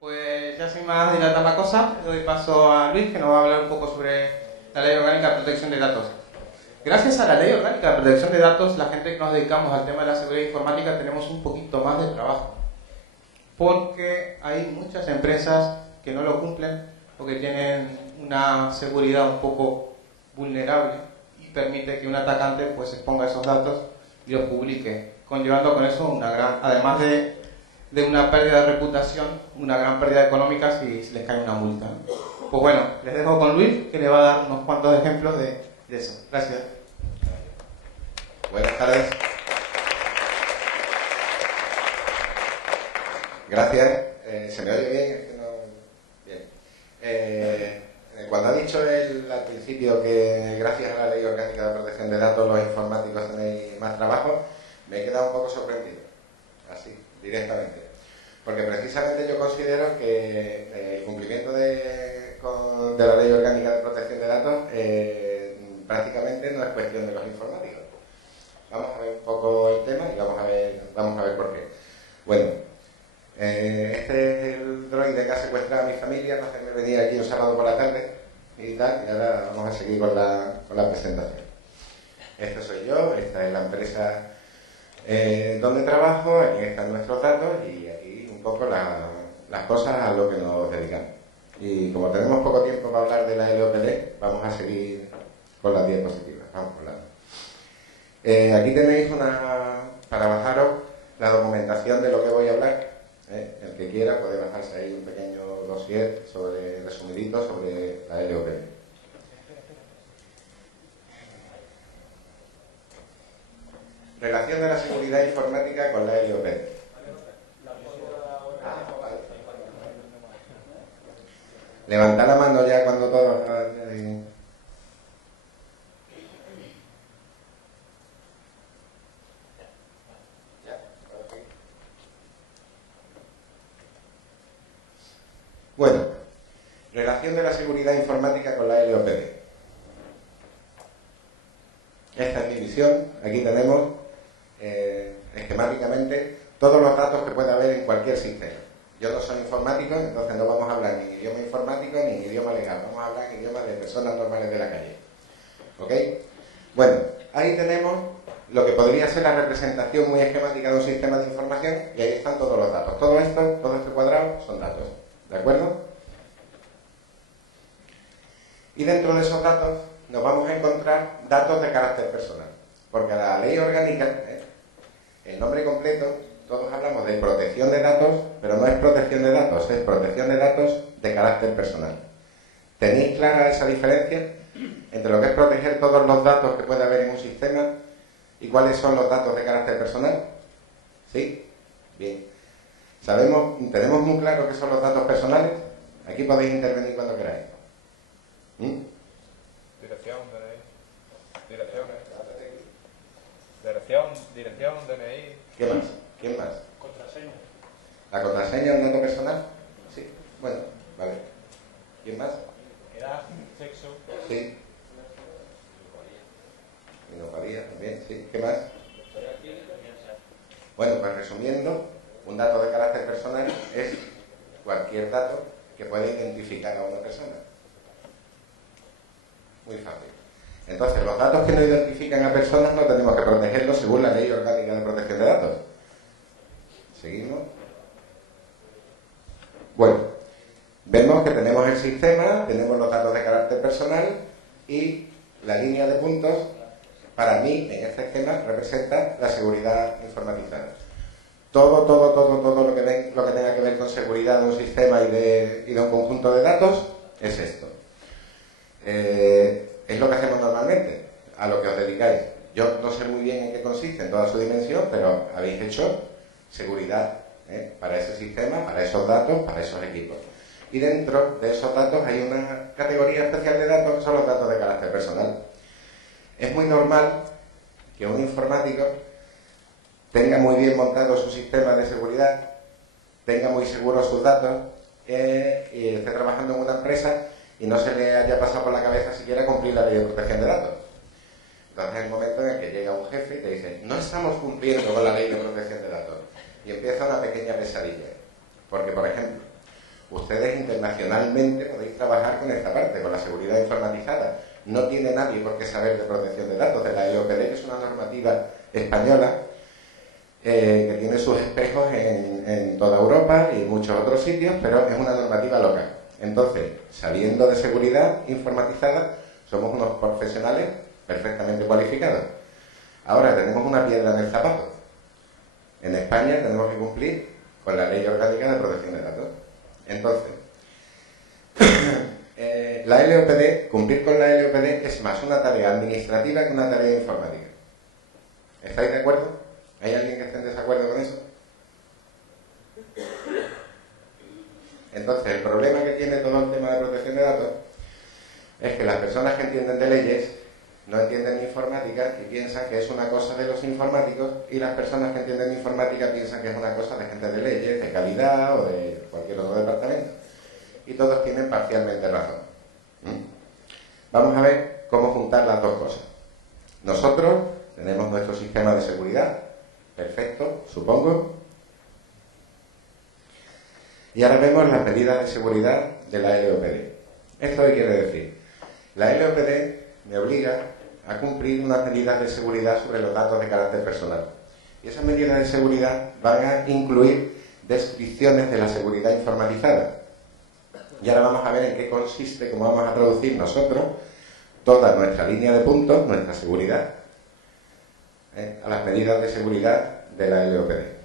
Pues ya sin más dilatar la cosa, le doy paso a Luis, que nos va a hablar un poco sobre la Ley Orgánica de Protección de Datos. Gracias a la Ley Orgánica de Protección de Datos, la gente que nos dedicamos al tema de la seguridad informática tenemos un poquito más de trabajo, porque hay muchas empresas que no lo cumplen o que tienen una seguridad un poco vulnerable y permite que un atacante pues exponga esos datos y los publique, conllevando con eso una gran, además de una pérdida de reputación, una gran pérdida económica si les cae una multa. Pues bueno, les dejo con Luis, que le va a dar unos cuantos ejemplos de eso. Gracias. Buenas tardes. Gracias. ¿Se me oye bien? Es que no... Bien. Cuando ha dicho él al principio que gracias a la Ley Orgánica de Protección de Datos los informáticos tenéis más trabajo, me he quedado un poco sorprendido. Así, directamente. Porque precisamente yo considero que el cumplimiento de la Ley Orgánica de Protección de Datos prácticamente no es cuestión de los informáticos. Vamos a ver un poco el tema y vamos a ver por qué. Bueno, este es el droide que ha secuestrado a mi familia para hacerme venir aquí un sábado por la tarde y tal, y ahora vamos a seguir con la presentación. Este soy yo, esta es la empresa donde trabajo, aquí están nuestros datos y aquí un poco las cosas a lo que nos dedicamos. Y como tenemos poco tiempo para hablar de la LOPD, vamos a seguir con las diapositivas. Vamos hablando. Aquí tenéis para bajaros la documentación de lo que voy a hablar. El que quiera puede bajarse ahí un pequeño dossier resumidito sobre la LOPD. Relación de la seguridad informática con la LOPD. Levantad la mano ya cuando todos... Bueno, relación de la seguridad informática con la LOPD. Esta es mi visión. Aquí tenemos esquemáticamente todos los datos que puede haber en cualquier sistema. Yo no soy informático, entonces no vamos a hablar ni en idioma informático ni en idioma legal. Vamos a hablar en idioma de personas normales de la calle. ¿Ok? Bueno, ahí tenemos lo que podría ser la representación muy esquemática de un sistema de información y ahí están todos los datos. Todo este cuadrado son datos. ¿De acuerdo? Y dentro de esos datos nos vamos a encontrar datos de carácter personal. Porque la ley orgánica, el nombre completo, todos hablamos de protección de datos, pero no es protección de datos, es protección de datos de carácter personal. ¿Tenéis clara esa diferencia entre lo que es proteger todos los datos que puede haber en un sistema y cuáles son los datos de carácter personal? ¿Sí? Bien. ¿Tenemos muy claro qué son los datos personales? Aquí podéis intervenir cuando queráis. Dirección, DNI. ¿Qué más? ¿Quién más? Contraseña. ¿La contraseña es un dato personal? Sí. Bueno, vale. ¿Quién más? Edad, sexo. Sí. Minoparía también, sí. ¿Qué más? Bueno, pues resumiendo, un dato de carácter personal es cualquier dato que pueda identificar a una persona. Muy fácil. Entonces, los datos que no identifican a personas no tenemos que protegerlos según la Ley Orgánica de Protección de Datos. ¿Seguimos? Bueno, vemos que tenemos el sistema, tenemos los datos de carácter personal y la línea de puntos, para mí, en este esquema, representa la seguridad informatizada. Todo lo que tenga que ver con seguridad de un sistema y de un conjunto de datos es esto. Es lo que hacemos normalmente, a lo que os dedicáis. Yo no sé muy bien en qué consiste en toda su dimensión, pero habéis hecho seguridad para ese sistema, para esos datos, para esos equipos. Y dentro de esos datos hay una categoría especial de datos que son los datos de carácter personal. Es muy normal que un informático tenga muy bien montado su sistema de seguridad, tenga muy seguros sus datos y esté trabajando en una empresa y no se le haya pasado por la cabeza siquiera cumplir la ley de protección de datos. Entonces es el momento en el que llega un jefe y te dice, no estamos cumpliendo con la ley de protección de datos. Y empieza una pequeña pesadilla. Porque, por ejemplo, Ustedes internacionalmente podéis trabajar con esta parte, con la seguridad informatizada. No tiene nadie por qué saber de protección de datos. De la LOPD, que es una normativa española que tiene sus espejos en toda Europa y en muchos otros sitios, pero es una normativa local. Entonces, sabiendo de seguridad informatizada, somos unos profesionales perfectamente cualificados. Ahora tenemos una piedra en el zapato. En España tenemos que cumplir con la Ley Orgánica de Protección de Datos. Entonces, la LOPD, cumplir con la LOPD es más una tarea administrativa que una tarea informática. ¿Estáis de acuerdo? ¿Hay alguien que esté en desacuerdo con eso? Entonces, el problema que tiene todo el tema de protección de datos es que las personas que entienden de leyes no entienden de informática y piensan que es una cosa de los informáticos, y las personas que entienden de informática piensan que es una cosa de gente de leyes, de calidad o de cualquier otro departamento. Y todos tienen parcialmente razón. Vamos a ver cómo juntar las dos cosas. Nosotros tenemos nuestro sistema de seguridad, perfecto, supongo. Y ahora vemos las medidas de seguridad de la LOPD. ¿Esto qué quiere decir? La LOPD me obliga a cumplir unas medidas de seguridad sobre los datos de carácter personal. Y esas medidas de seguridad van a incluir descripciones de la seguridad informatizada. Y ahora vamos a ver en qué consiste, cómo vamos a traducir nosotros toda nuestra línea de puntos, nuestra seguridad, a las medidas de seguridad de la LOPD.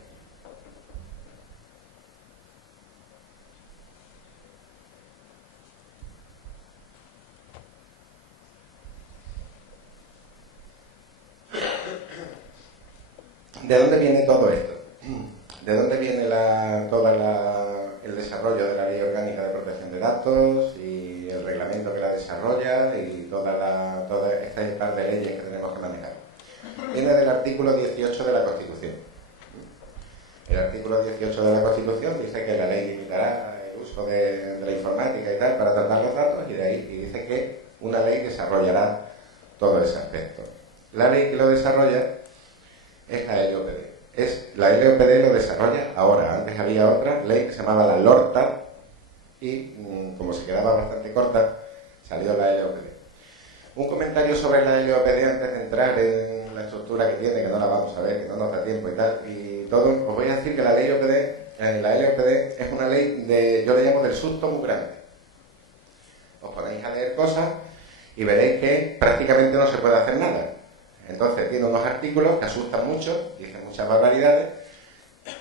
¿De dónde viene todo esto? ¿De dónde viene el desarrollo de la Ley Orgánica de Protección de Datos y el reglamento que la desarrolla y toda esta par de leyes que tenemos que manejar? Viene del artículo 18 de la Constitución. El artículo 18 de la Constitución dice que la ley limitará el uso de la informática y tal para tratar los datos, y de ahí y dice que una ley desarrollará todo ese aspecto. La ley que lo desarrolla es la LOPD. La LOPD lo desarrolla ahora. Antes había otra ley que se llamaba la LORTA y, como se quedaba bastante corta, salió la LOPD. Un comentario sobre la LOPD antes de entrar en la estructura que tiene, que no la vamos a ver, que no nos da tiempo y tal, y todo. Os voy a decir que la LOPD es una ley yo le llamo del susto muy grande. Os ponéis a leer cosas y veréis que prácticamente no se puede hacer nada. Entonces tiene unos artículos que asustan mucho, dicen muchas barbaridades,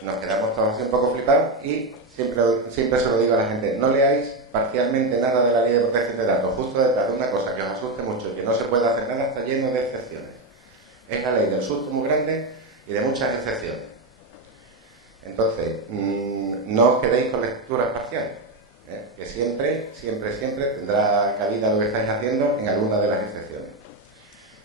nos quedamos todos así un poco flipados, y siempre se lo digo a la gente: no leáis parcialmente nada de la Ley de Protección de Datos. Justo detrás de una cosa que os asuste mucho y que no se puede hacer nada está lleno de excepciones. Es la ley del susto muy grande y de muchas excepciones. Entonces, no os quedéis con lecturas parciales, que siempre tendrá cabida lo que estáis haciendo en alguna de las excepciones.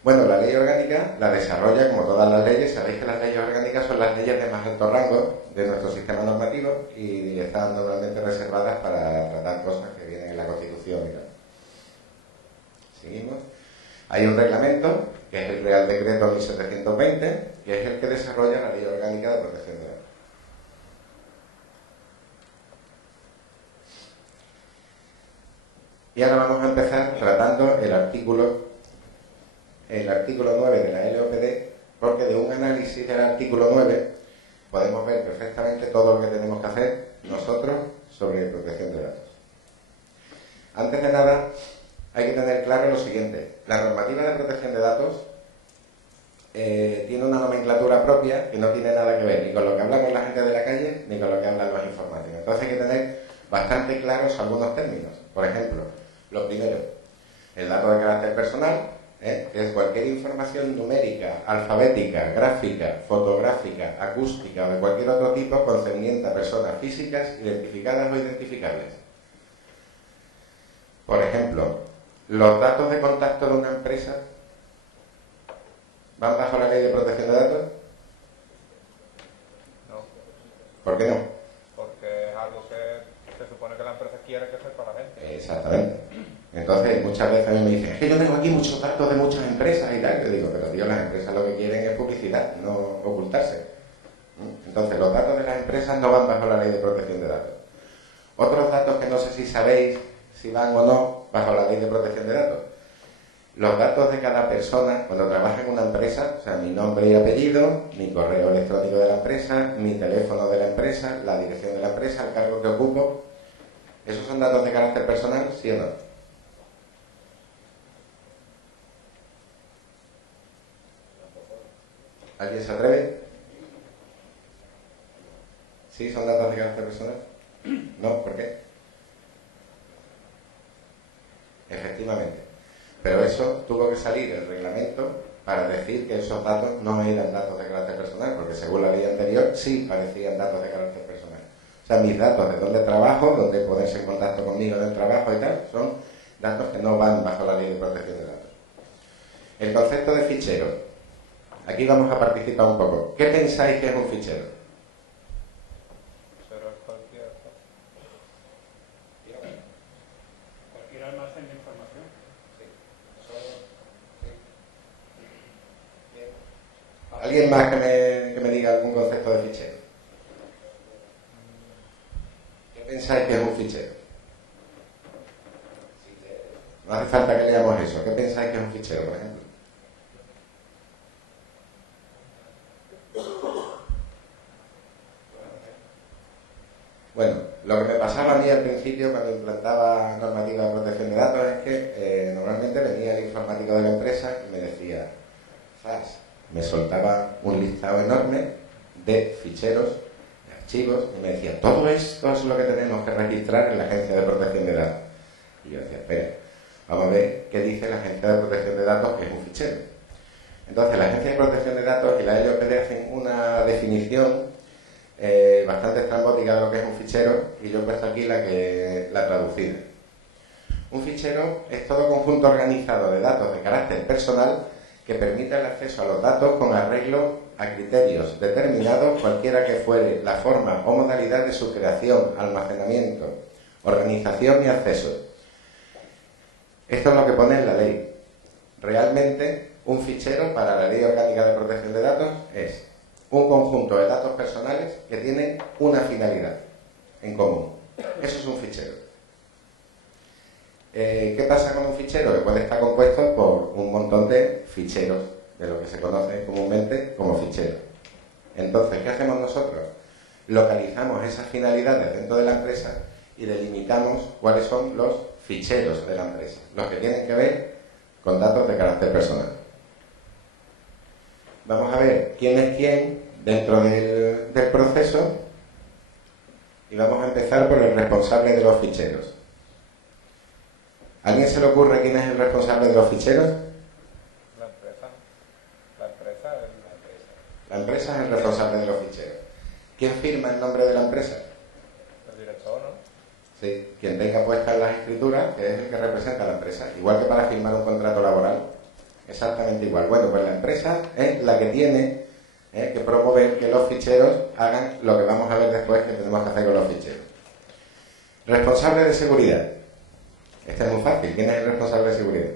Bueno, la ley orgánica la desarrolla, como todas las leyes. Sabéis que las leyes orgánicas son las leyes de más alto rango de nuestro sistema normativo y están normalmente reservadas para tratar cosas que vienen en la Constitución y tal. Seguimos. Hay un reglamento, que es el Real Decreto 1720, que es el que desarrolla la Ley Orgánica de Protección de Datos. Y ahora vamos a empezar tratando el artículo 9 de la LOPD, porque de un análisis del artículo 9 podemos ver perfectamente todo lo que tenemos que hacer nosotros sobre protección de datos. Antes de nada, hay que tener claro lo siguiente: la normativa de protección de datos tiene una nomenclatura propia que no tiene nada que ver ni con lo que hablamos la gente de la calle ni con lo que hablan los informáticos. Entonces hay que tener bastante claros algunos términos. Por ejemplo, lo primero, el dato de carácter personal, que es cualquier información numérica, alfabética, gráfica, fotográfica, acústica o de cualquier otro tipo concerniente a personas físicas identificadas o identificables. Por ejemplo, los datos de contacto de una empresa ¿van bajo la Ley de Protección de Datos? No, ¿Por qué no? porque es algo que se supone que la empresa quiere que sepa la gente. Exactamente. Entonces, muchas veces a mí me dicen: es que yo tengo aquí muchos datos de muchas empresas y tal. Yo digo: pero tío, las empresas lo que quieren es publicidad, no ocultarse. Entonces, los datos de las empresas no van bajo la Ley de Protección de Datos. Otros datos que no sé si sabéis si van o no bajo la ley de protección de datos. Los datos de cada persona, cuando trabaja en una empresa, o sea, mi nombre y apellido, mi correo electrónico de la empresa, mi teléfono de la empresa, la dirección de la empresa, el cargo que ocupo, ¿esos son datos de carácter personal, sí o no? ¿Alguien se atreve? ¿Sí son datos de carácter personal? No, ¿por qué? Efectivamente. Pero eso tuvo que salir el reglamento para decir que esos datos no eran datos de carácter personal, porque según la ley anterior sí parecían datos de carácter personal. O sea, mis datos de dónde trabajo, dónde ponerse en contacto conmigo en el trabajo y tal, son datos que no van bajo la ley de protección de datos. El concepto de fichero. Aquí vamos a participar un poco. ¿Qué pensáis que es un fichero? Pero es cualquier... Cualquier almacén de información. ¿Alguien más que me diga algún concepto de fichero? ¿Qué pensáis que es un fichero? No hace falta que leamos eso. ¿Qué pensáis que es un fichero, por ejemplo? Bueno, lo que me pasaba a mí al principio cuando implantaba normativa de protección de datos es que normalmente venía el informático de la empresa y me decía, "Zas", me soltaba un listado enorme de ficheros, de archivos, y me decía, todo esto es lo que tenemos que registrar en la Agencia de Protección de Datos. Y yo decía, espera, vamos a ver qué dice la Agencia de Protección de Datos que es un fichero. Entonces la Agencia de Protección de Datos y la LOPD hacen una definición bastante estrambótica de lo que es un fichero, y yo he puesto aquí la traducida. Un fichero es todo conjunto organizado de datos de carácter personal que permite el acceso a los datos con arreglo a criterios determinados, cualquiera que fuere la forma o modalidad de su creación, almacenamiento, organización y acceso. Esto es lo que pone en la ley. Realmente, un fichero para la Ley Orgánica de Protección de Datos es un conjunto de datos personales que tienen una finalidad en común. Eso es un fichero. ¿Qué pasa con un fichero? Que puede estar compuesto por un montón de ficheros, de lo que se conoce comúnmente como ficheros. Entonces, ¿qué hacemos nosotros? Localizamos esas finalidades dentro de la empresa y delimitamos cuáles son los ficheros de la empresa, los que tienen que ver con datos de carácter personal. Vamos a ver quién es quién dentro del proceso y vamos a empezar por el responsable de los ficheros. ¿A alguien se le ocurre quién es el responsable de los ficheros? La empresa. La empresa es la empresa. La empresa es el responsable de los ficheros. ¿Quién firma el nombre de la empresa? El director, ¿no? Sí, quien tenga puestas las escrituras, que es el que representa a la empresa. Igual que para firmar un contrato laboral. Exactamente igual. Bueno, pues la empresa es la que tiene que promover que los ficheros hagan lo que vamos a ver después que tenemos que hacer con los ficheros. Responsable de seguridad. Este es muy fácil. ¿Quién es el responsable de seguridad?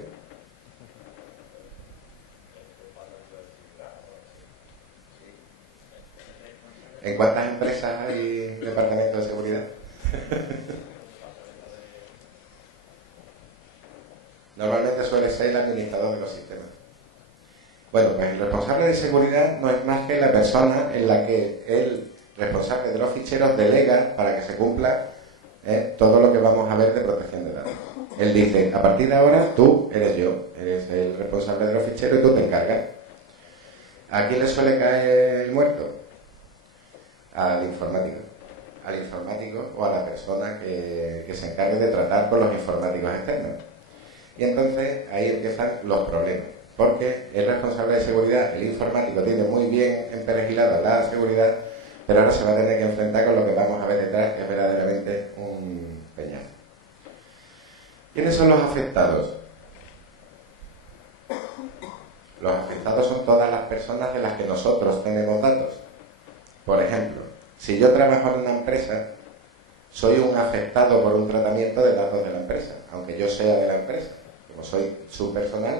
¿En cuántas empresas hay departamento de seguridad? Normalmente suele ser el administrador de los sistemas. Bueno, pues el responsable de seguridad no es más que la persona en la que el responsable de los ficheros delega para que se cumpla todo lo que vamos a ver de protección de datos. Él dice, a partir de ahora tú eres el responsable de los ficheros y tú te encargas. ¿A quién le suele caer el muerto? Al informático. Al informático o a la persona que se encargue de tratar con los informáticos externos. Y entonces ahí empiezan los problemas, porque el responsable de seguridad, el informático, tiene muy bien emperejilada la seguridad, pero ahora se va a tener que enfrentar con lo que vamos a ver detrás, que es verdaderamente un peñazo. ¿Quiénes son los afectados? Los afectados son todas las personas de las que nosotros tenemos datos. Por ejemplo, si yo trabajo en una empresa, soy un afectado por un tratamiento de datos de la empresa, aunque yo sea de la empresa. Como soy su personal,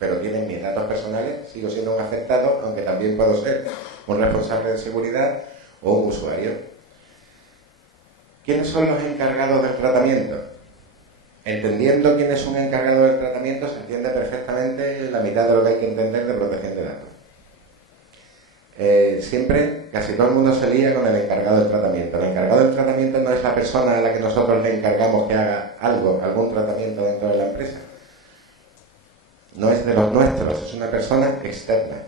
pero tienen mis datos personales, sigo siendo un afectado, aunque también puedo ser un responsable de seguridad o un usuario. ¿Quiénes son los encargados del tratamiento? Entendiendo quién es un encargado del tratamiento, se entiende perfectamente la mitad de lo que hay que entender de protección de datos. Siempre, casi todo el mundo se lía con el encargado del tratamiento. El encargado del tratamiento no es la persona a la que nosotros le encargamos que haga algún tratamiento dentro de la empresa. No es de los nuestros, es una persona externa.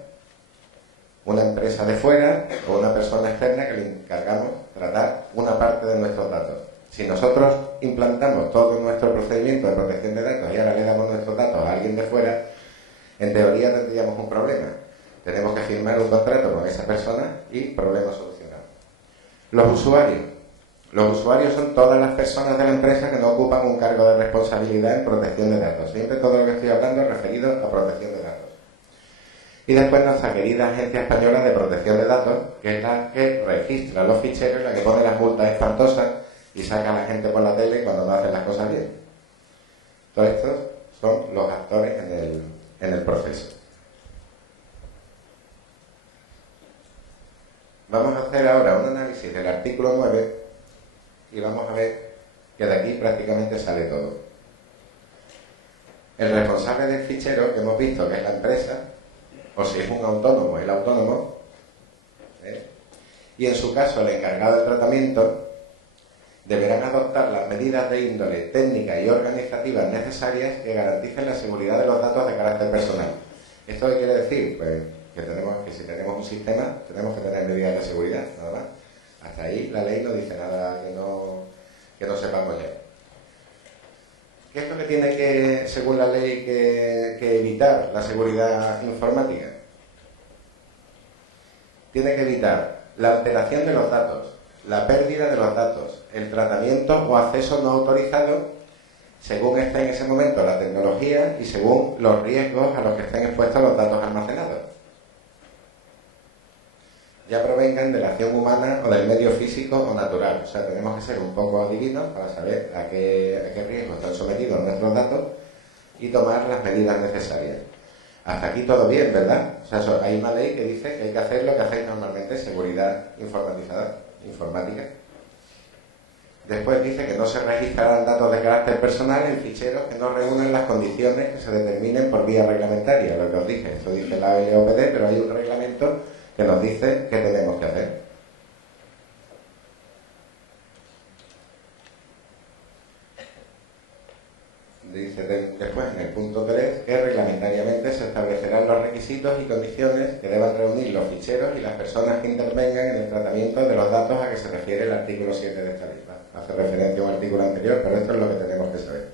Una empresa de fuera o una persona externa que le encargamos tratar una parte de nuestros datos. Si nosotros implantamos todo nuestro procedimiento de protección de datos y ahora le damos nuestros datos a alguien de fuera, en teoría tendríamos un problema. Tenemos que firmar un contrato con esa persona y problema solucionado. Los usuarios. Los usuarios son todas las personas de la empresa que no ocupan un cargo de responsabilidad en protección de datos. Siempre todo lo que estoy hablando es referido a protección de datos. Y después nuestra querida Agencia Española de Protección de Datos, que es la que registra los ficheros y la que pone las multas espantosas y saca a la gente por la tele cuando no hacen las cosas bien. Todos estos son los actores en el proceso. Vamos a hacer ahora un análisis del artículo 9 y vamos a ver que de aquí prácticamente sale todo. El responsable del fichero, que hemos visto que es la empresa, o si es un autónomo, el autónomo, y en su caso el encargado del tratamiento, deberán adoptar las medidas de índole técnica y organizativas necesarias que garanticen la seguridad de los datos de carácter personal. ¿Esto qué quiere decir? Pues que si tenemos un sistema, tenemos que tener medidas de seguridad, nada más. Hasta ahí la ley no dice nada que no sepamos ya. ¿Qué es lo que tiene que, según la ley, que evitar la seguridad informática? Tiene que evitar la alteración de los datos, la pérdida de los datos, el tratamiento o acceso no autorizado, según esté en ese momento la tecnología y según los riesgos a los que estén expuestos los datos almacenados. Ya provengan de la acción humana o del medio físico o natural. O sea, tenemos que ser un poco adivinos para saber a qué riesgos están sometidos nuestros datos y tomar las medidas necesarias. Hasta aquí todo bien, ¿verdad? O sea, hay una ley que dice que hay que hacer lo que hacéis normalmente, seguridad informática. Después dice que no se registrarán datos de carácter personal en ficheros que no reúnan las condiciones que se determinen por vía reglamentaria. Lo que os dije, esto dice la LOPD, pero hay un reglamento que nos dice qué tenemos que hacer. Dice después en el punto 3 que reglamentariamente se establecerán los requisitos y condiciones que deban reunir los ficheros y las personas que intervengan en el tratamiento de los datos a que se refiere el artículo 7 de esta ley. Hace referencia a un artículo anterior, pero esto es lo que tenemos que saber.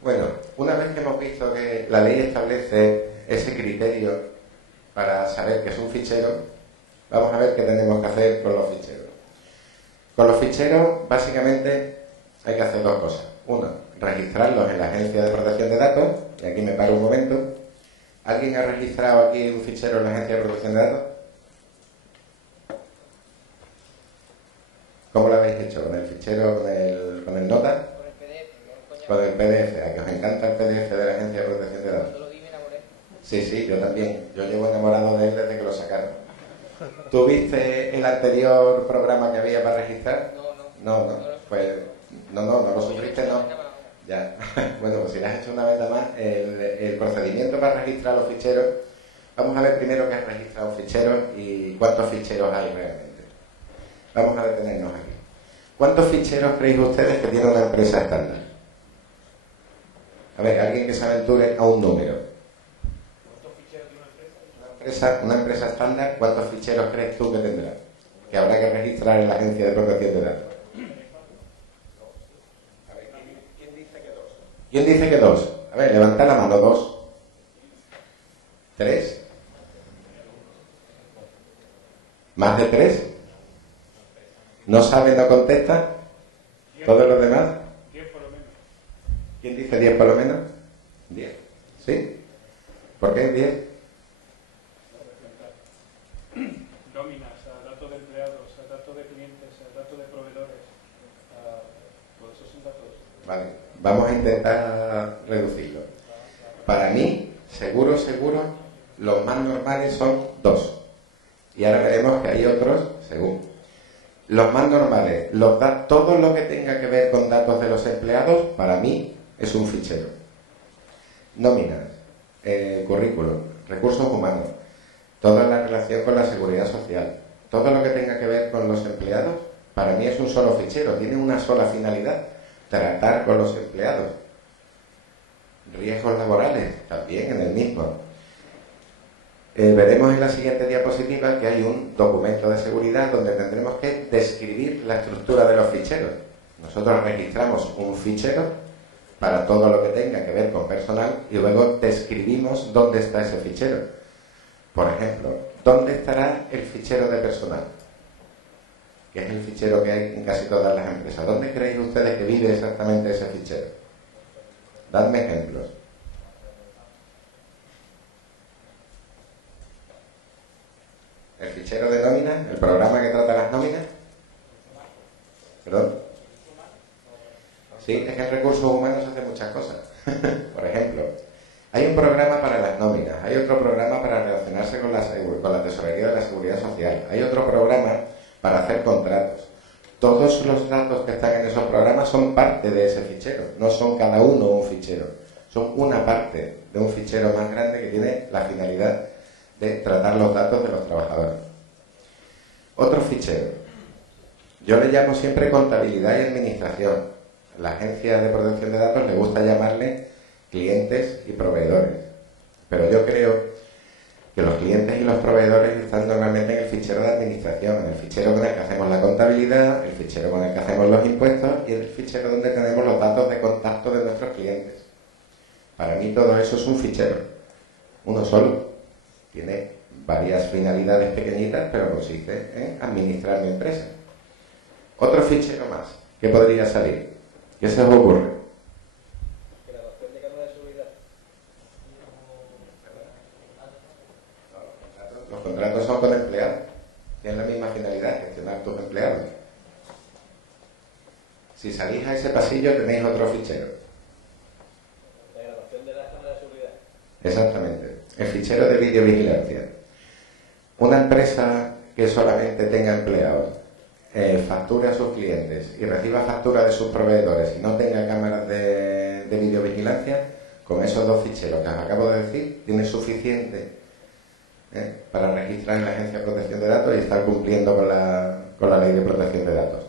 Bueno, una vez que hemos visto que la ley establece ese criterio para saber que es un fichero, vamos a ver qué tenemos que hacer con los ficheros. Con los ficheros, básicamente, hay que hacer dos cosas. Uno, registrarlos en la Agencia de Protección de Datos, y aquí me paro un momento. ¿Alguien ha registrado aquí un fichero en la Agencia de Protección de Datos? ¿Cómo lo habéis hecho? ¿Con el fichero, con el nota? Con el PDF, a que os encanta el PDF de la Agencia de Protección de Datos. Sí, yo también. Yo llevo enamorado de él desde que lo sacaron. ¿Tú viste el anterior programa que había para registrar? No. Pues no lo sufriste, no. Ya. Bueno, pues si lo has hecho una vez nada más, el procedimiento para registrar los ficheros, vamos a ver primero qué es registrar un fichero y cuántos ficheros hay realmente. Vamos a detenernos aquí. ¿Cuántos ficheros creéis ustedes que tiene una empresa estándar? A ver, alguien que se aventure a un número. ¿Cuántos ficheros tiene una empresa? Una empresa estándar, ¿cuántos ficheros crees tú que tendrá? Que habrá que registrar en la Agencia de Protección de Datos. A ver, ¿quién dice que dos? ¿Quién dice que dos? A ver, levanta la mano, dos. ¿Tres? ¿Más de tres? ¿No sabe, no contesta? ¿Todos los demás? 10 por lo menos. ¿Quién dice 10 por lo menos? 10. ¿Sí? ¿Por qué 10? Nóminas, datos de empleados, datos de clientes, datos de proveedores. Todos esos son datos. Vale, vamos a intentar reducirlo. Para mí, seguro, los más normales son 2. Y ahora veremos que hay otros, según. Los más normales, todo lo que tenga que ver con datos de los empleados, para mí, es un fichero. Nóminas, currículum, recursos humanos, toda la relación con la seguridad social, todo lo que tenga que ver con los empleados, para mí es un solo fichero, tiene una sola finalidad, tratar con los empleados. Riesgos laborales, también en el mismo. Veremos en la siguiente diapositiva que hay un documento de seguridad donde tendremos que describir la estructura de los ficheros. Nosotros registramos un fichero para todo lo que tenga que ver con personal y luego describimos dónde está ese fichero. Por ejemplo, ¿dónde estará el fichero de personal? Que es el fichero que hay en casi todas las empresas. ¿Dónde creéis ustedes que vive exactamente ese fichero? Dadme ejemplos. ¿El fichero de nóminas? ¿El programa que trata las nóminas? ¿Perdón? Sí, es que en recursos humanos hace muchas cosas. Por ejemplo, hay un programa para las nóminas, hay otro programa para relacionarse con la tesorería de la seguridad social, hay otro programa para hacer contratos. Todos los datos que están en esos programas son parte de ese fichero, no son cada uno un fichero, son una parte de un fichero más grande que tiene la finalidad de tratar los datos de los trabajadores. Otro fichero, yo le llamo siempre contabilidad y administración. La agencia de protección de datos le gusta llamarle clientes y proveedores, pero yo creo que los clientes y los proveedores están normalmente en el fichero de administración, en el fichero con el que hacemos la contabilidad, el fichero con el que hacemos los impuestos y el fichero donde tenemos los datos de contacto de nuestros clientes. Para mí todo eso es un fichero, uno solo. Tiene varias finalidades pequeñitas, pero consiste en administrar mi empresa. Otro fichero más que podría salir. ¿Qué se os ocurre? Grabación de cámara de seguridad. Los contratos son con empleados. Tienen la misma finalidad, gestionar tus empleados. Si salís a ese pasillo tenéis otro fichero. La grabación de las cámaras de seguridad. Exactamente. El fichero de videovigilancia. Una empresa que solamente tenga empleados, facture a sus clientes y reciba factura de sus proveedores y no tenga cámaras de videovigilancia, con esos dos ficheros que os acabo de decir, tiene suficiente para registrar en la Agencia de Protección de Datos y estar cumpliendo con la Ley de Protección de Datos.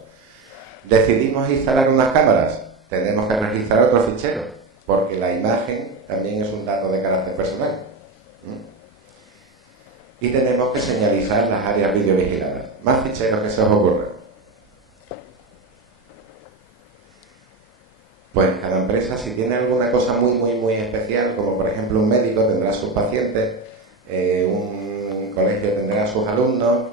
Decidimos instalar unas cámaras, tenemos que registrar otro fichero, porque la imagen también es un dato de carácter personal. Y tenemos que señalizar las áreas videovigiladas. Más ficheros que se os ocurren. Pues cada empresa, si tiene alguna cosa muy especial, como por ejemplo un médico tendrá a sus pacientes, un colegio tendrá a sus alumnos,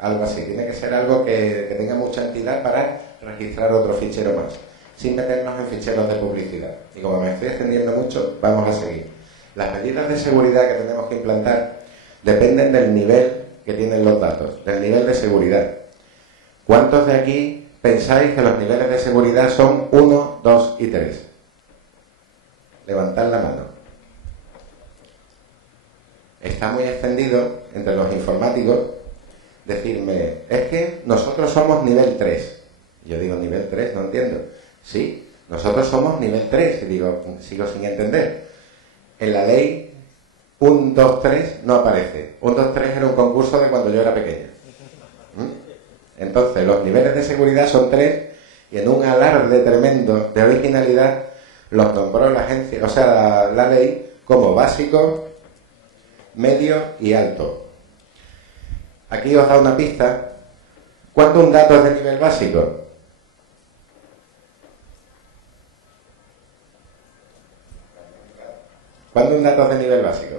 algo así. Tiene que ser algo que tenga mucha entidad para registrar otro fichero más, sin meternos en ficheros de publicidad. Y como me estoy extendiendo mucho, vamos a seguir. Las medidas de seguridad que tenemos que implantar dependen del nivel que tienen los datos, del nivel de seguridad. ¿Cuántos de aquí pensáis que los niveles de seguridad son 1, 2 y 3? Levantad la mano. Está muy extendido entre los informáticos decirme, es que nosotros somos nivel 3. Yo digo, nivel 3, no entiendo. Sí, nosotros somos nivel 3. Y digo, sigo sin entender. En la ley 1, 2, 3 no aparece. 1, 2, 3 era un concurso de cuando yo era pequeño. Entonces, los niveles de seguridad son 3 y en un alarde tremendo de originalidad los nombró la agencia, o sea, la ley como básico, medio y alto. Aquí os da una pista. ¿Cuánto un dato es de nivel básico? ¿Cuándo un dato es de nivel básico?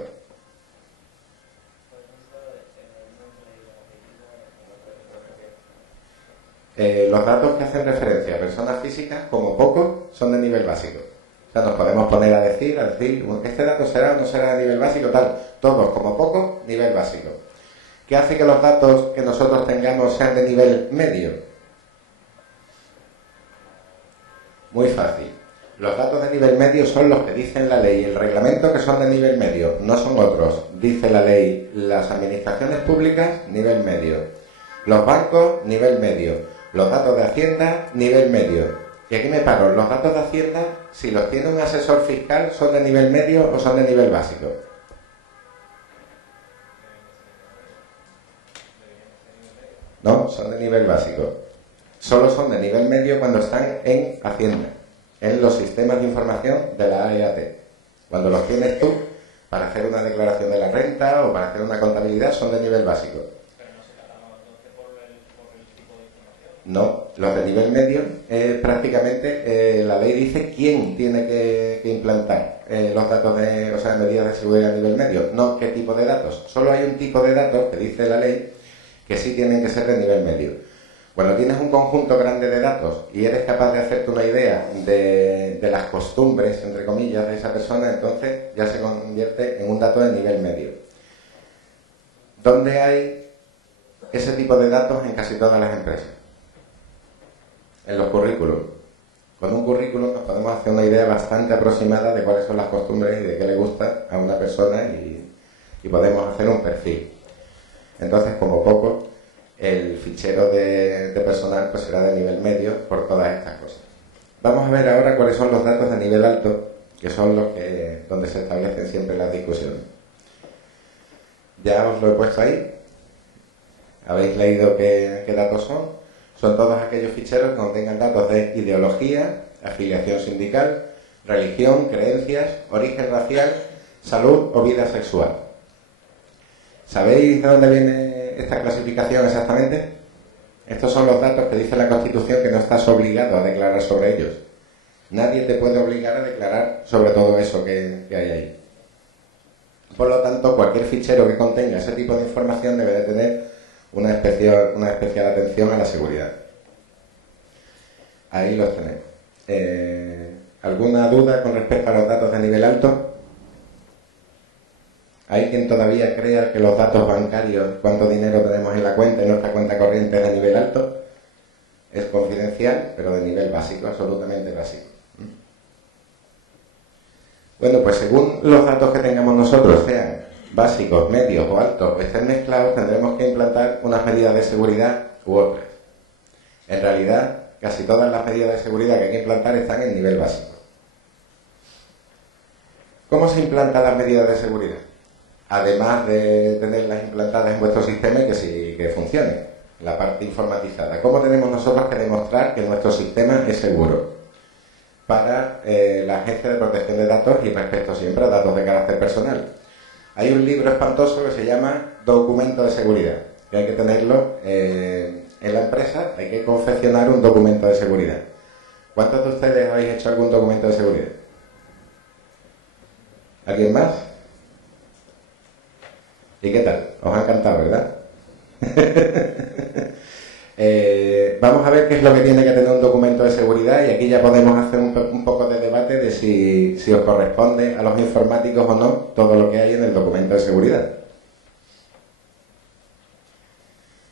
Los datos que hacen referencia a personas físicas, como poco, son de nivel básico. O sea, nos podemos poner a decir, este dato será o no será de nivel básico, tal. Todos, como poco, nivel básico. ¿Qué hace que los datos que nosotros tengamos sean de nivel medio? Muy fácil. Los datos de nivel medio son los que dicen la ley y el reglamento que son de nivel medio, no son otros. Dice la ley, las administraciones públicas, nivel medio. Los bancos, nivel medio. Los datos de Hacienda, nivel medio. Y aquí me paro, los datos de Hacienda, si los tiene un asesor fiscal, ¿son de nivel medio o son de nivel básico? No, son de nivel básico. Solo son de nivel medio cuando están en Hacienda, en los sistemas de información de la AEAT. Cuando los tienes tú para hacer una declaración de la renta o para hacer una contabilidad, son de nivel básico. Pero no se cataloga entonces por el tipo de información. No, los de nivel medio, prácticamente la ley dice quién tiene que implantar los datos de, o sea, medidas de seguridad a nivel medio, no qué tipo de datos. Solo hay un tipo de datos que dice la ley que sí tienen que ser de nivel medio. Cuando tienes un conjunto grande de datos y eres capaz de hacerte una idea de las costumbres, entre comillas, de esa persona, entonces ya se convierte en un dato de nivel medio. ¿Dónde hay ese tipo de datos? En casi todas las empresas. En los currículums. Con un currículum nos podemos hacer una idea bastante aproximada de cuáles son las costumbres y de qué le gusta a una persona y podemos hacer un perfil. Entonces, como poco, el fichero de personal pues será de nivel medio por todas estas cosas. Vamos a ver ahora cuáles son los datos de nivel alto, que son los que donde se establecen siempre las discusiones. Ya os lo he puesto ahí. ¿Habéis leído qué datos son? Son todos aquellos ficheros que contengan datos de ideología, afiliación sindical, religión, creencias, origen racial, salud o vida sexual. ¿Sabéis de dónde viene esta clasificación exactamente? Estos son los datos que dice la Constitución que no estás obligado a declarar sobre ellos. Nadie te puede obligar a declarar sobre todo eso que hay ahí. Por lo tanto, cualquier fichero que contenga ese tipo de información debe de tener una especial atención a la seguridad. Ahí los tenemos. ¿Alguna duda con respecto a los datos de nivel alto? ¿Hay quien todavía crea que los datos bancarios, cuánto dinero tenemos en la cuenta y nuestra cuenta corriente es de nivel alto? Es confidencial, pero de nivel básico, absolutamente básico. Bueno, pues según los datos que tengamos nosotros, sean básicos, medios o altos, o estén mezclados, tendremos que implantar unas medidas de seguridad u otras. En realidad, casi todas las medidas de seguridad que hay que implantar están en nivel básico. ¿Cómo se implantan las medidas de seguridad? Además de tenerlas implantadas en vuestro sistema y que funcionen, la parte informatizada. ¿Cómo tenemos nosotros que demostrar que nuestro sistema es seguro? Para la Agencia de Protección de Datos y respecto siempre a datos de carácter personal. Hay un libro espantoso que se llama Documento de Seguridad, que hay que tenerlo en la empresa, hay que confeccionar un documento de seguridad. ¿Cuántos de ustedes habéis hecho algún documento de seguridad? ¿Alguien más? ¿Y qué tal? Os ha encantado, ¿verdad? Vamos a ver qué es lo que tiene que tener un documento de seguridad y aquí ya podemos hacer un poco de debate de si os corresponde a los informáticos o no todo lo que hay en el documento de seguridad.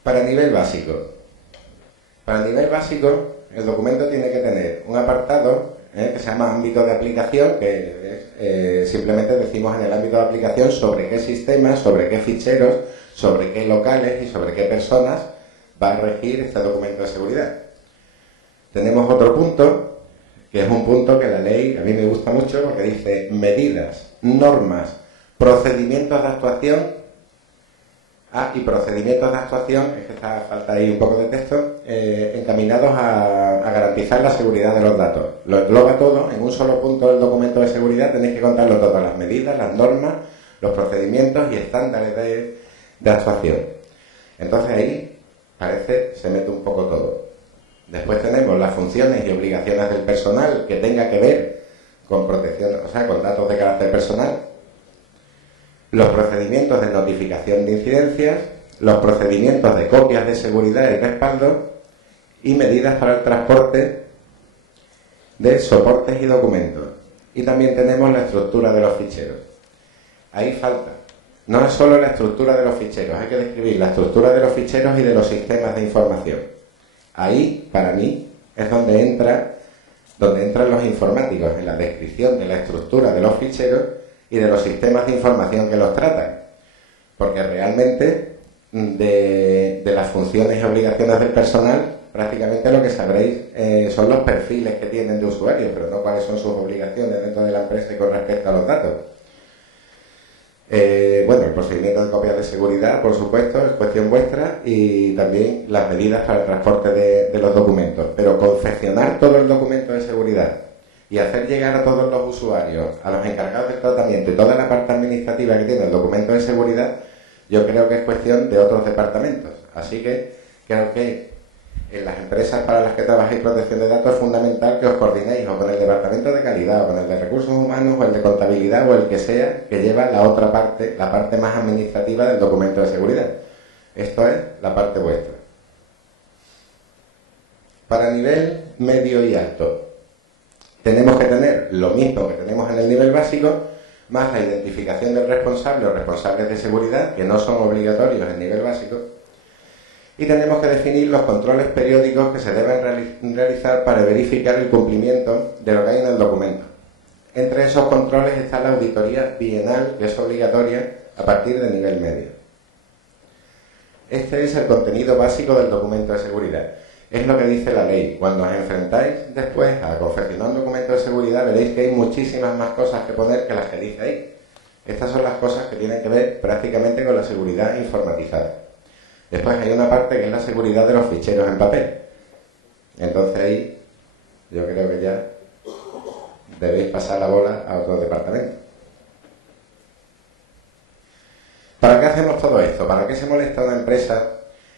Para nivel básico. Para nivel básico, el documento tiene que tener un apartado que se llama ámbito de aplicación, que simplemente decimos en el ámbito de aplicación sobre qué sistemas, sobre qué ficheros, sobre qué locales y sobre qué personas va a regir este documento de seguridad. Tenemos otro punto, que es un punto que la ley a mí me gusta mucho porque dice medidas, normas, procedimientos de actuación. Y procedimientos de actuación, es que falta ahí un poco de texto, encaminados a garantizar la seguridad de los datos. Lo engloba todo en un solo punto del documento de seguridad, tenéis que contarlo todo, las medidas, las normas, los procedimientos y estándares de actuación. Entonces ahí parece se mete un poco todo. Después tenemos las funciones y obligaciones del personal que tenga que ver con protección, o sea, con datos de carácter personal. Los procedimientos de notificación de incidencias, los procedimientos de copias de seguridad y respaldo y medidas para el transporte de soportes y documentos. Y también tenemos la estructura de los ficheros. Ahí falta. No es solo la estructura de los ficheros, hay que describir la estructura de los ficheros y de los sistemas de información. Ahí, para mí, es donde entra donde entran los informáticos en la descripción de la estructura de los ficheros y de los sistemas de información que los tratan. Porque realmente de las funciones y obligaciones del personal, prácticamente lo que sabréis son los perfiles que tienen de usuarios, pero no cuáles son sus obligaciones dentro de la empresa y con respecto a los datos. Bueno, el procedimiento de copias de seguridad, por supuesto, es cuestión vuestra, y también las medidas para el transporte de los documentos. Pero confeccionar todo el documento de seguridad y hacer llegar a todos los usuarios, a los encargados del tratamiento y toda la parte administrativa que tiene el documento de seguridad, yo creo que es cuestión de otros departamentos. Así que creo que en las empresas para las que trabajáis protección de datos es fundamental que os coordinéis o con el departamento de calidad, o con el de recursos humanos, o el de contabilidad, o el que sea, que lleva la otra parte, la parte más administrativa del documento de seguridad. Esto es la parte vuestra. Para nivel medio y alto, tenemos que tener lo mismo que tenemos en el nivel básico, más la identificación del responsable o responsables de seguridad, que no son obligatorios en nivel básico. Y tenemos que definir los controles periódicos que se deben realizar para verificar el cumplimiento de lo que hay en el documento. Entre esos controles está la auditoría bienal, que es obligatoria a partir de nivel medio. Este es el contenido básico del documento de seguridad. Es lo que dice la ley. Cuando os enfrentáis después a confeccionar un documento de seguridad, veréis que hay muchísimas más cosas que poner que las que dice ahí. Estas son las cosas que tienen que ver prácticamente con la seguridad informatizada. Después hay una parte que es la seguridad de los ficheros en papel. Entonces ahí yo creo que ya debéis pasar la bola a otro departamento. ¿Para qué hacemos todo esto? ¿Para qué se molesta una empresa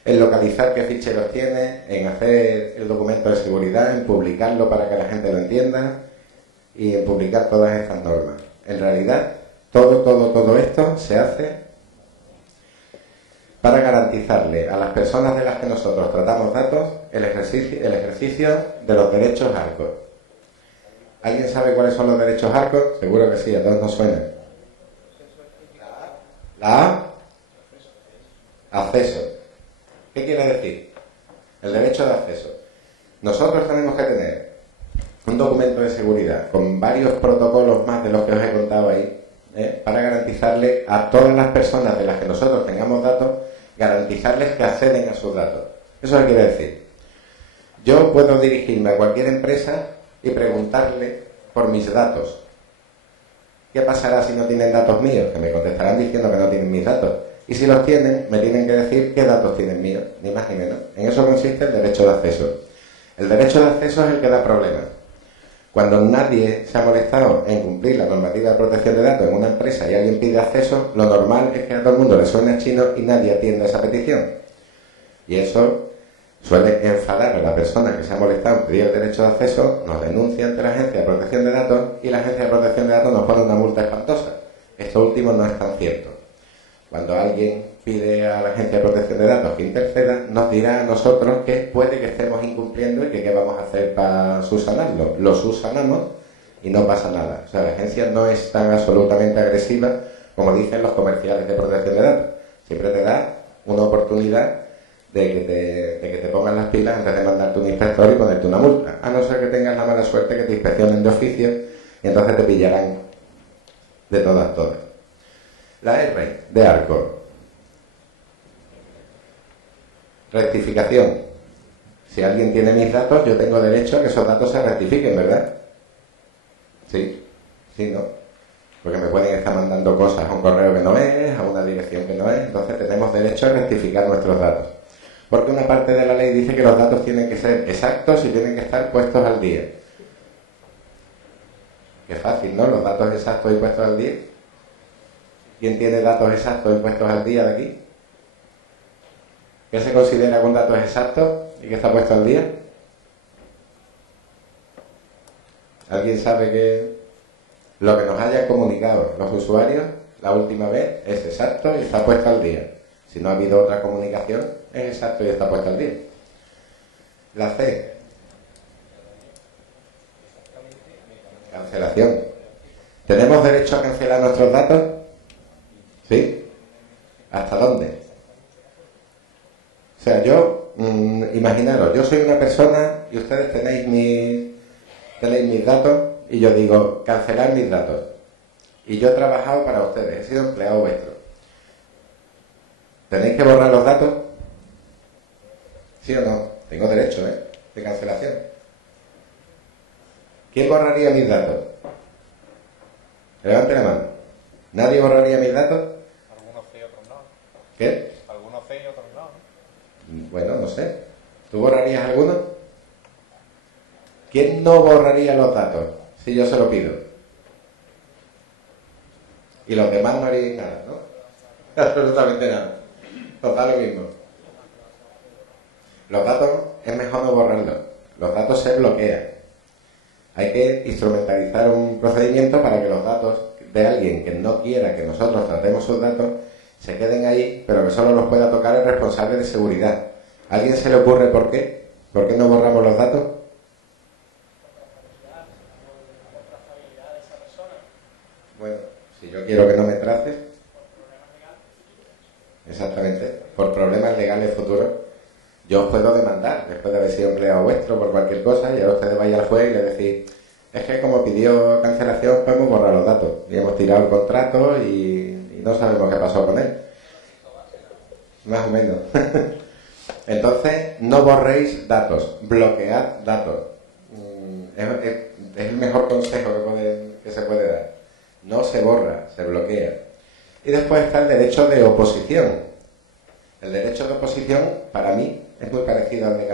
en localizar qué ficheros tiene, en hacer el documento de seguridad, en publicarlo para que la gente lo entienda y en publicar todas estas normas? En realidad, todo esto se hace para garantizarle a las personas de las que nosotros tratamos datos el ejercicio de los derechos ARCOS. ¿Alguien sabe cuáles son los derechos ARCOS? Seguro que sí, a todos nos suena. La A, acceso. ¿Qué quiere decir? El derecho de acceso. Nosotros tenemos que tener un documento de seguridad con varios protocolos más de los que os he contado ahí, para garantizarle a todas las personas de las que nosotros tengamos datos, garantizarles que acceden a sus datos. ¿Eso qué quiere decir? Yo puedo dirigirme a cualquier empresa y preguntarle por mis datos. ¿Qué pasará si no tienen datos míos? Que me contestarán diciendo que no tienen mis datos. Y si los tienen, me tienen que decir qué datos tienen míos, ni más ni menos. En eso consiste el derecho de acceso. El derecho de acceso es el que da problemas. Cuando nadie se ha molestado en cumplir la normativa de protección de datos en una empresa y alguien pide acceso, lo normal es que a todo el mundo le suene chino y nadie atiende esa petición. Y eso suele enfadar a la persona que se ha molestado en pedir el derecho de acceso, nos denuncia ante la Agencia de Protección de Datos y la Agencia de Protección de Datos nos pone una multa espantosa. Esto último no es tan cierto. Cuando alguien pide a la Agencia de Protección de Datos que interceda, nos dirá a nosotros que puede que estemos incumpliendo y que qué vamos a hacer para subsanarlo. Lo subsanamos y no pasa nada. O sea, la agencia no es tan absolutamente agresiva como dicen los comerciales de protección de datos. Siempre te da una oportunidad de que te pongan las pilas antes de mandarte un inspector y ponerte una multa. A no ser que tengas la mala suerte que te inspeccionen de oficio y entonces te pillarán de todas. La R de ARCOS. Rectificación. Si alguien tiene mis datos, yo tengo derecho a que esos datos se rectifiquen, ¿verdad? Sí, ¿no? Porque me pueden estar mandando cosas a un correo que no es, a una dirección que no es, entonces tenemos derecho a rectificar nuestros datos. Porque una parte de la ley dice que los datos tienen que ser exactos y tienen que estar puestos al día. Qué fácil, ¿no? Los datos exactos y puestos al día. ¿Quién tiene datos exactos y puestos al día de aquí? ¿Qué se considera que un dato es exacto y que está puesto al día? ¿Alguien sabe que lo que nos hayan comunicado los usuarios la última vez es exacto y está puesto al día? Si no ha habido otra comunicación, es exacto y está puesto al día. La C. Cancelación. ¿Tenemos derecho a cancelar nuestros datos? ¿Sí? ¿Hasta dónde? O sea, yo, imaginaros, yo soy una persona y ustedes tenéis tenéis mis datos y yo digo, cancelar mis datos. Y yo he trabajado para ustedes, he sido empleado vuestro. ¿Tenéis que borrar los datos? ¿Sí o no? Tengo derecho, de cancelación. ¿Quién borraría mis datos? Levante la mano. ¿Nadie borraría mis datos? Algunos sí, otros no. ¿Qué? Algunos sí y otros no. Bueno, no sé. ¿Tú borrarías alguno? ¿Quién no borraría los datos si yo se lo pido? Y los demás no harían nada, ¿no? Absolutamente nada. Total lo mismo. Los datos es mejor no borrarlos. Los datos se bloquean. Hay que instrumentalizar un procedimiento para que los datos de alguien que no quiera que nosotros tratemos sus datos se queden ahí, pero que solo los pueda tocar el responsable de seguridad. ¿A alguien se le ocurre por qué? ¿Por qué no borramos los datos? Bueno, si yo quiero que no me traces. Exactamente, por problemas legales futuros. Yo os puedo demandar después de haber sido empleado vuestro por cualquier cosa y ahora ustedes vayan al juez y le decís, es que como pidió cancelación podemos borrar los datos y hemos tirado el contrato y no sabemos qué pasó con él. Más o menos. Entonces, no borréis datos, bloquead datos. Es el mejor consejo que se puede dar. No se borra, se bloquea. Y después está el derecho de oposición. El derecho de oposición, para mí, es muy parecido al de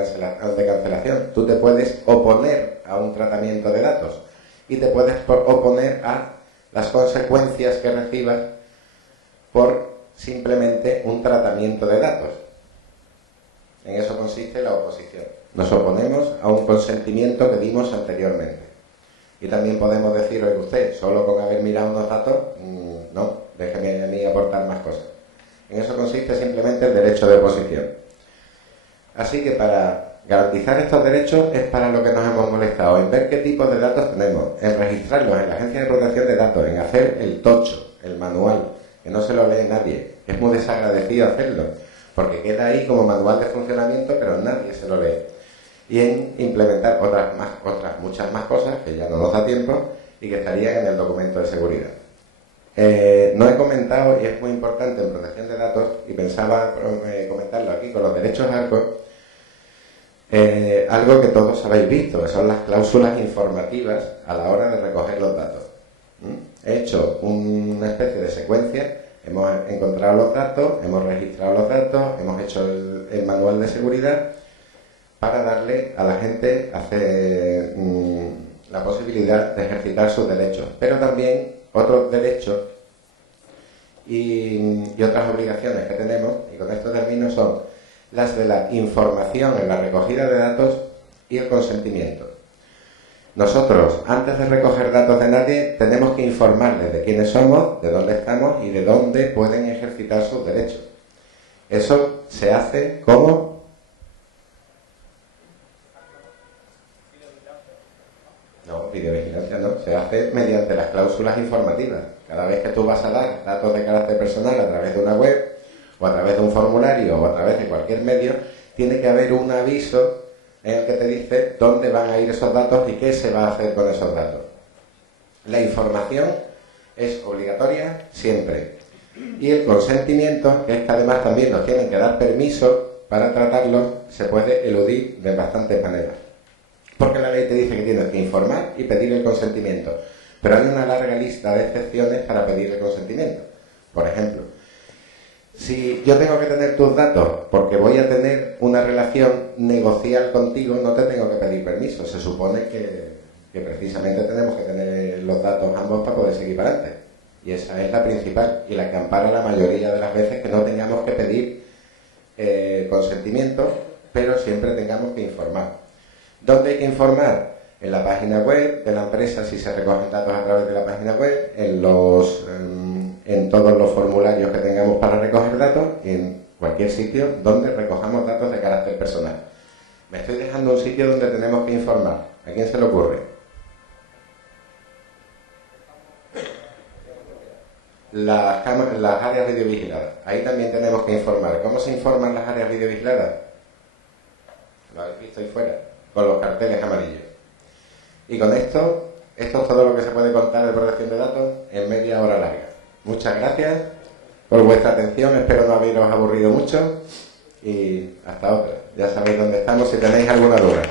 cancelación. Tú te puedes oponer a un tratamiento de datos y te puedes oponer a las consecuencias que recibas por simplemente un tratamiento de datos. En eso consiste la oposición. Nos oponemos a un consentimiento que dimos anteriormente. Y también podemos decir, oye usted, solo con haber mirado unos datos, no, déjeme a mí aportar más cosas. En eso consiste simplemente el derecho de oposición. Así que para garantizar estos derechos es para lo que nos hemos molestado, en ver qué tipos de datos tenemos, en registrarlos en la Agencia de Protección de Datos, en hacer el tocho, el manual, que no se lo lee nadie. Es muy desagradecido hacerlo, porque queda ahí como manual de funcionamiento, pero nadie se lo lee. Y en implementar muchas más cosas que ya no nos da tiempo y que estarían en el documento de seguridad. No he comentado, y es muy importante en protección de datos, y pensaba comentarlo aquí con los derechos ARCO, algo que todos habéis visto, que son las cláusulas informativas a la hora de recoger los datos. He hecho una especie de secuencia, hemos encontrado los datos, hemos registrado los datos, hemos hecho el manual de seguridad para darle a la gente la posibilidad de ejercitar sus derechos, pero también otros derechos y otras obligaciones que tenemos, y con esto termino, son las de la información en la recogida de datos y el consentimiento. Nosotros, antes de recoger datos de nadie, tenemos que informarles de quiénes somos, de dónde estamos y de dónde pueden ejercitar sus derechos. Eso se hace como... No, videovigilancia no, se hace mediante las cláusulas informativas. Cada vez que tú vas a dar datos de carácter personal a través de una web, o a través de un formulario, o a través de cualquier medio, tiene que haber un aviso en el que te dice dónde van a ir esos datos y qué se va a hacer con esos datos. La información es obligatoria siempre. Y el consentimiento, que es que además también nos tienen que dar permiso para tratarlos, se puede eludir de bastantes maneras. Porque la ley te dice que tienes que informar y pedir el consentimiento. Pero hay una larga lista de excepciones para pedir el consentimiento. Por ejemplo, si yo tengo que tener tus datos porque voy a tener una relación negocial contigo, no te tengo que pedir permiso. Se supone que precisamente tenemos que tener los datos ambos para poder seguir para adelante. Y esa es la principal y la que ampara la mayoría de las veces que no tengamos que pedir consentimiento, pero siempre tengamos que informar. ¿Dónde hay que informar? En la página web de la empresa, si se recogen datos a través de la página web, en todos los formularios que tengamos para recoger datos, en cualquier sitio donde recojamos datos de carácter personal. Me estoy dejando un sitio donde tenemos que informar. ¿A quién se le ocurre? Las áreas videovigiladas. Ahí también tenemos que informar. ¿Cómo se informan las áreas videovigiladas? Lo habéis visto ahí fuera, con los carteles amarillos. Y con esto es todo lo que se puede contar de protección de datos en media hora larga. Muchas gracias por vuestra atención, espero no haberos aburrido mucho y hasta otra. Ya sabéis dónde estamos si tenéis alguna duda.